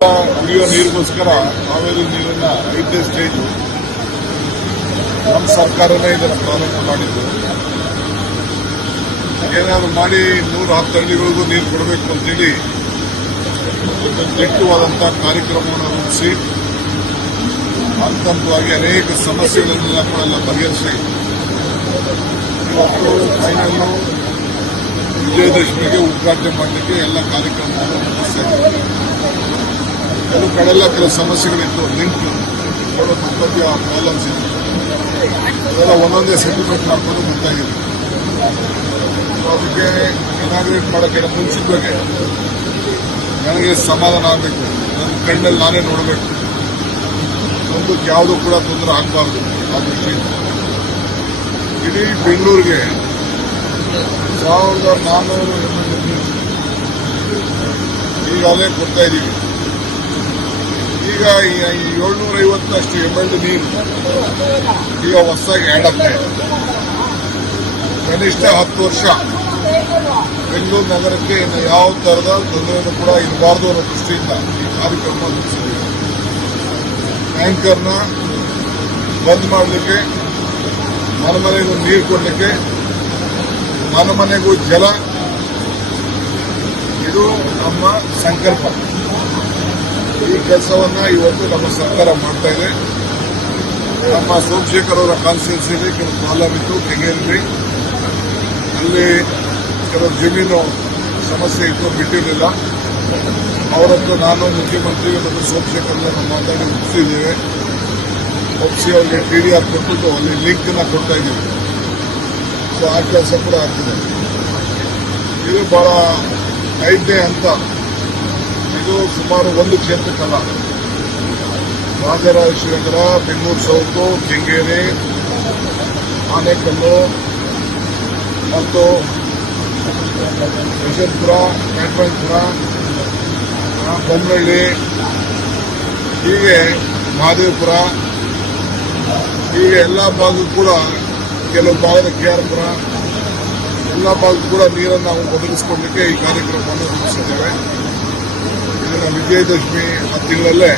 ಕುಡಿಯೋ ನೀರಿಗೋಸ್ಕರ ಕಾವೇರಿ ನೀರನ್ನ ಐದನೇ ಸ್ಟೇಜ್. ನಮ್ಮ ಸರ್ಕಾರನೇ ಇದನ್ನು ಪ್ರಾರಂಭ ಮಾಡಿದ್ದು. ಏನಾದ್ರು ಮಾಡಿ ನೂರ ಹತ್ತು ಹಳ್ಳಿಗಳಿಗೂ ನೀರು ಕೊಡಬೇಕು ಅಂತೇಳಿ ಒಂದು ದಿಟ್ಟವಾದಂತಹ ಕಾರ್ಯಕ್ರಮವನ್ನು ರೂಪಿಸಿ ಹಂತ ಹಂತವಾಗಿ ಅನೇಕ ಸಮಸ್ಯೆಗಳನ್ನೆಲ್ಲ ಕೂಡ ಬಗೆಹರಿಸಿ, ಇವತ್ತು ಫೈನಲ್ಲು ವಿಜಯದಶಮಿಗೆ ಉದ್ಘಾಟನೆ ಮಾಡಲಿಕ್ಕೆ ಎಲ್ಲ ಕಾರ್ಯಕ್ರಮವನ್ನು ಮುಗಿಸಿದ್ದಾರೆ ಕೆಲವು ಕಡೆಲ್ಲ ಕೆಲವು ಸಮಸ್ಯೆಗಳಿತ್ತು. ಲಿಂಕ್ ಕೆಲವು ಆ ಬ್ಯಾಲೆನ್ಸ್ ಇತ್ತು ಅದೆಲ್ಲ ಒಂದೊಂದೇ ಸೆಟಲ್ಮೆಂಟ್ ಮಾಡ್ಕೊಂಡು ಮುಂದಾಗಿದೆ. ಅದಕ್ಕೆ ಇನಾಗ್ರೇಟ್ ಮಾಡೋಕ್ಕೆ ಬಗ್ಗೆ ನನಗೆ ಸಮಾಧಾನ ಆಗಬೇಕು. ನನ್ನ ಕಣ್ಣಲ್ಲಿ ನಾನೇ ನೋಡಬೇಕು. ಒಂದಕ್ಕೆ ಯಾವುದೂ ಕೂಡ ತೊಂದರೆ ಆಗಬಾರ್ದು ಆ ದೃಷ್ಟಿಯಿಂದ. ಇಡೀ ಬೆಂಗಳೂರಿಗೆ ಸಾವಿರದ ನಾನ್ನೂರು ಈಗಾಗಲೇ ಕೊಡ್ತಾ ಇದ್ದೀವಿ. ಈಗ ಏಳ್ನೂರ ಐವತ್ತಷ್ಟು ಎಂ ಎಲ್ ನೀರು. ಈಗ ಹೊಸದಾಗಿ ಆ್ಯಡ್ ಕನಿಷ್ಠ ಹತ್ತು ವರ್ಷ. ಬೆಂಗಳೂರು ನಗರಕ್ಕೆ ಇನ್ನು ಯಾವ ತರದ ತೊಂದರೆಯನ್ನು ಕೂಡ ಇರಬಾರ್ದು ಅನ್ನೋ ದೃಷ್ಟಿಯಿಂದ ಈ ಕಾರ್ಯಕ್ರಮ ಟ್ಯಾಂಕರ್ನ ಬಂದ್ ಮಾಡಲಿಕ್ಕೆ ಮನೆ ಮನೆಗೂ ನೀರು ಕೊಡಲಿಕ್ಕೆ ಮನೆ ಮನೆಗೂ ಜಲ, ಇದು ನಮ್ಮ ಸಂಕಲ್ಪ. ಈ ಕೆಲಸವನ್ನು ಇವತ್ತು ನಮ್ಮ ಸರ್ಕಾರ ಮಾಡ್ತಾ ಇದೆ. ನಮ್ಮ ಸೋಮಶೇಖರ್ ಅವರ ಕಾನ್ಸ್ಟಿಟ್ಯೂನ್ಸಿಯಲ್ಲಿ ಕೆಲವು ಪ್ರಾಬ್ಲಮ್ ಇತ್ತು ಕೆಂಗೇರಿ ಅಲ್ಲಿ ಕೆಲವು ಜಮೀನು ಸಮಸ್ಯೆ ಇತ್ತು, ಬಿಟ್ಟಿರಲಿಲ್ಲ. ಅವರದ್ದು ನಾನು ಮುಖ್ಯಮಂತ್ರಿ ಮತ್ತು ಸೋಮಶೇಖರ್ ಮಾತಾಡಿ ಒಪ್ಪಿಸಿದ್ದೇವೆ ಒಪ್ಪಿಸಿ ಅವರಿಗೆ ಟಿ ಡಿ ಆರ್ ಕೊಟ್ಬಿಟ್ಟು ಅಲ್ಲಿ ಲಿಂಕ್ನ ಕೊಡ್ತಾ ಇದ್ದೀವಿ. ಸೊ ಆ ಕೆಲಸ ಕೂಡ ಆಗ್ತಿದೆ. ಇದು ಬಹಳ ಐದನೇ ಹಂತ ಇದು ಸುಮಾರು ಒಂದು ಕ್ಷೇತ್ರಕ್ಕಲ್ಲ. ರಾಜರಾಜೇಶ್ವರಿನಗರ ಬೆಂಗಳೂರು ಸೌತು, ಕೆಂಗೇರಿ, ಆನೆಕಲ್ಲು ಮತ್ತು ಯಶವಂತಪುರ ಬ್ಯಾಟ್ಮಂಪುರ ಬೊಮ್ಮಳ್ಳಿ ಹೀಗೆ ಮಹದೇವಪುರ, ಹೀಗೆ ಎಲ್ಲ ಭಾಗಕ್ಕೂ ಕೂಡ ಕೆಲವು ಭಾಗದ ಕೆ ಆರ್ ಪುರ ಎಲ್ಲ ಭಾಗಕ್ಕೂ ಕೂಡ ನೀರನ್ನು ನಾವು ಒದಗಿಸಿಕೊಡ್ಲಿಕ್ಕೆ ಈ ಕಾರ್ಯಕ್ರಮವನ್ನು ರೂಪಿಸಿದ್ದೇವೆ. ವಿಜಯದಶಮಿ ತಿಂಗಳಲ್ಲೇ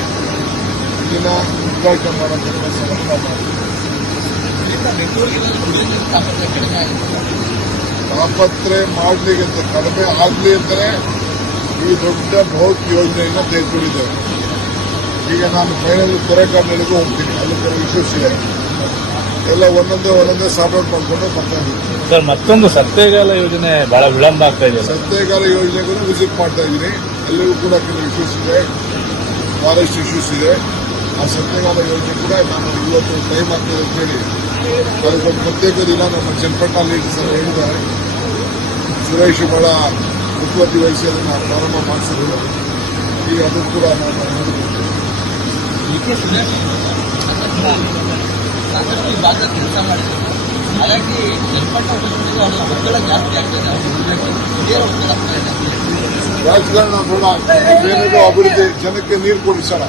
ಇದನ್ನ ಉದ್ಘಾಟನೆ ಮಾಡ್ತೀವಿ. ತಾಪತ್ರೆ ಮಾಡಲಿಕ್ಕೆ ಅಂತ ಕಡಿಮೆ ಆಗಲಿ ಅಂತಲೇ ಈ ದೊಡ್ಡ ಬೃಹತ್ ಯೋಜನೆಯನ್ನು ತೆಗೆದುಕೊಂಡಿದ್ದೇವೆ. ಈಗ ನಾನು ಫೈನಲ್ ಕೊರೆಕಾರ್ನಲ್ಲಿಗೂ ಹೋಗ್ತೀನಿ. ಅಲ್ಲಿ ಕೆಲವು ಇಶ್ಯೂಸ್ ಇದೆ. ಎಲ್ಲ ಒಂದೊಂದೇ ಒಂದೊಂದೇ ಸಾರ್ಟ್ ಔಟ್ ಮಾಡ್ಕೊಂಡು ಬರ್ತಾ ಇದ್ದೀನಿ ಸರ್ ಮತ್ತೊಂದು ಸತ್ಯಗಾಲ ಯೋಜನೆ ಬಹಳ ವಿಳಂಬ ಆಗ್ತಾ ಇದೆ. ಸತ್ಯಗಾಲ ಯೋಜನೆಗೂ ವಿಸಿಟ್ ಮಾಡ್ತಾ ಇದ್ದೀನಿ. ಅಲ್ಲಿಗೂ ಕೂಡ ಕೆಲವು ಇಶ್ಯೂಸ್ ಇದೆ ಫಾರೆಸ್ಟ್ ಇಶ್ಯೂಸ್ ಇದೆ ಆ ಸತ್ಯಗಾಲ ಯೋಜನೆ ಕೂಡ ನಾನು ಇವತ್ತು ಟೈಮ್ ಆಗ್ತದೆ ಅಂತೇಳಿ ಅದಕ್ಕೊಂದು ಪ್ರತ್ಯೇಕ ದಿನ ನಮ್ಮ ಚನ್ನಪಟ್ಟಣಲ್ಲಿ ಸರ್ ಹೇಳಿದ್ದಾರೆ ಸುರೇಶ್ ಬಹಳ ಮುತುವರ್ಜಿ ವಹಿಸಿ ಅದನ್ನು ಪ್ರಾರಂಭ ಮಾಡಿಸಿದ್ರು ಈಗ ಅದು ಕೂಡ ನಾನು ಕೆಲಸ ಮಾಡಿದ್ರು ಹಾಗಾಗಿ ಚನ್ನಪಟ್ಟ ಉಪಚುನಾವಣೆಗೆ ಅವರ ಒತ್ತಡ ಜಾಸ್ತಿ ಆಗ್ತದೆ ರಾಜಕಾರಣ ಬೇಡ ಏನಿದು ಅಭಿವೃದ್ಧಿ ಜನಕ್ಕೆ ನೀರು ಕೊಡಿಸೋಣ.